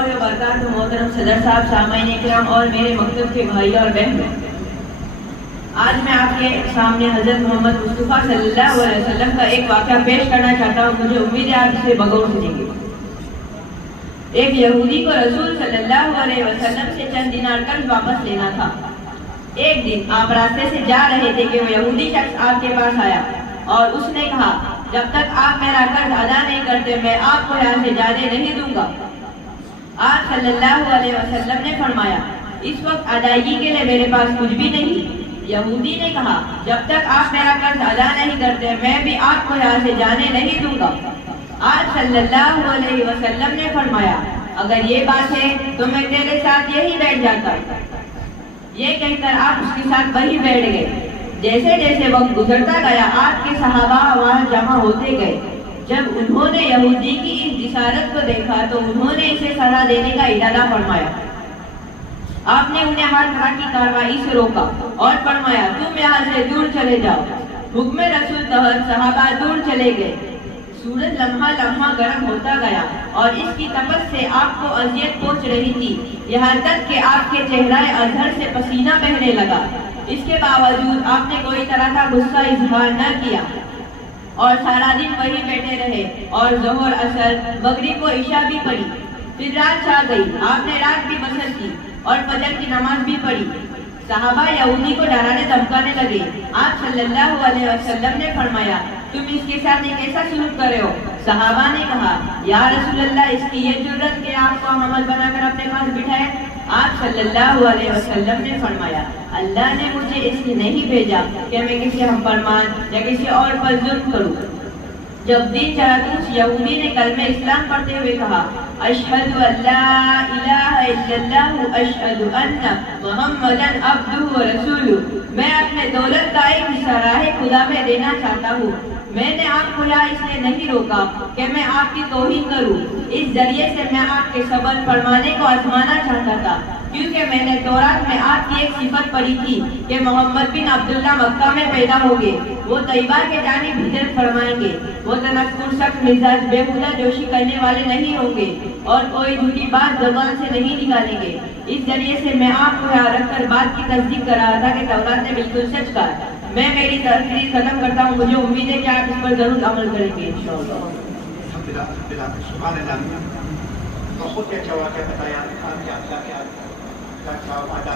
اللہ وبرکاتہ، محترم صدر صاحب، سامعین کرام اور میرے مکتب کے بھائی اور بہن، آج میں آپ کے سامنے حضرت محمد مصطفیٰ صلی اللہ علیہ وسلم کا ایک واقعہ پیش کرنا چاہتا ہوں۔ مجھے امید ہے آپ اسے بغور سنیں گے۔ ایک یہودی کو رسول صلی اللہ علیہ وسلم سے چند دینار قرض واپس لینا تھا۔ ایک دن آپ راستے سے جا رہے تھے کہ وہ یہودی شخص آپ کے پاس آیا اور اس نے کہا، جب تک آپ میرا قرض ادا نہیں کرتے میں آپ کو یہاں سے جانے نہیں دوں گا۔ آپ صلی اللہ علیہ وسلم نے فرمایا، اس وقت ادائیگی کے لیے میرے پاس کچھ بھی نہیں۔ یہودی نے کہا، جب تک آپ میرا قرض ادا نہیں کرتے میں بھی آپ کو یہاں سے جانے نہیں دوں گا۔ آپ صلی اللہ علیہ وسلم نے فرمایا، اگر یہ بات ہے تو میں تیرے ساتھ یہی بیٹھ جاتا۔ یہ کہہ کر آپ اس کے ساتھ وہی بیٹھ گئے۔ جیسے جیسے وقت گزرتا گیا آپ کے صحابہ وہاں جمع ہوتے گئے۔ جب انہوں نے یہودی کی اس جسارت کو دیکھا تو انہوں نے اسے سزا دینے کا ارادہ فرمایا۔ آپ نے انہیں ہر طرح کی کارروائی سے روکا اور فرمایا، تم یہاں سے دور چلے جاؤ۔ حکم رسول تحت صحابہ دور چلے گئے۔ سورج لمحہ لمحہ گرم ہوتا گیا اور اس کی تپش سے آپ کو اذیت پہنچ رہی تھی، یہاں تک کہ آپ کے چہرہ اظہر سے پسینہ بہنے لگا۔ اس کے باوجود آپ نے کوئی طرح کا غصہ اظہار نہ کیا اور سارا دن وہی بیٹھے رہے اور ظہر، عصر، مغرب و عشاء بھی پڑھی۔ پھر رات چھا گئی، آپ نے رات بھی بسر کی اور فجر کی نماز بھی پڑھی۔ صحابہ یہودی کو ڈرانے دھمکانے لگے۔ آپ صلی اللہ علیہ وسلم نے فرمایا، تم اس کے ساتھ ایک ایسا سلوک کر رہے ہو۔ صحابہ نے کہا، یا رسول اللہ، اس کی یہ جرت کہ آپ کو حمل بنا کر اپنے پاس بٹھائے۔ آپ صلی اللہ علیہ وسلم نے فرمایا، اللہ نے مجھے اس لیے نہیں بھیجا کہ میں کسی ہم فرمان یا کسی اور پر ظلم کروں۔ جب دن چڑھا تو اس یہودی نے کلمہ اسلام پڑھتے ہوئے کہا، اشہد ان لا الہ الا اللہ اشہد ان محمدً عبدہ و رسولہ۔ میں اپنے دولت کا ایک حصہ راہ خدا میں دینا چاہتا ہوں۔ میں نے آپ کو یہاں اس لیے نہیں روکا کہ میں آپ کی توہین کروں، اس ذریعے سے میں آپ کے صبر فرمانے کو آزمانا چاہتا تھا، کیونکہ میں نے تورات میں آپ کی ایک صفت پڑھی تھی کہ محمد بن عبداللہ مکہ میں پیدا ہوگے، وہ طیبہ کے جانب ہجرت فرمائیں گے، وہ تنکر، سخت مزاج، بےہودہ جوشی کرنے والے نہیں ہوں گے اور کوئی جھوٹی بات زبان سے نہیں نکالیں گے۔ اس ذریعے سے میں آپ کو یہاں رکھ کر بات کی تصدیق کر رہا تھا کہ تورات نے بالکل سچ کہا۔ میں میری تقریر ختم کرتا ہوں، مجھے امید ہے کہ آپ اس پر ضرور عمل کریں گے انشاءاللہ۔ بہت اچھا واقعہ بتایا،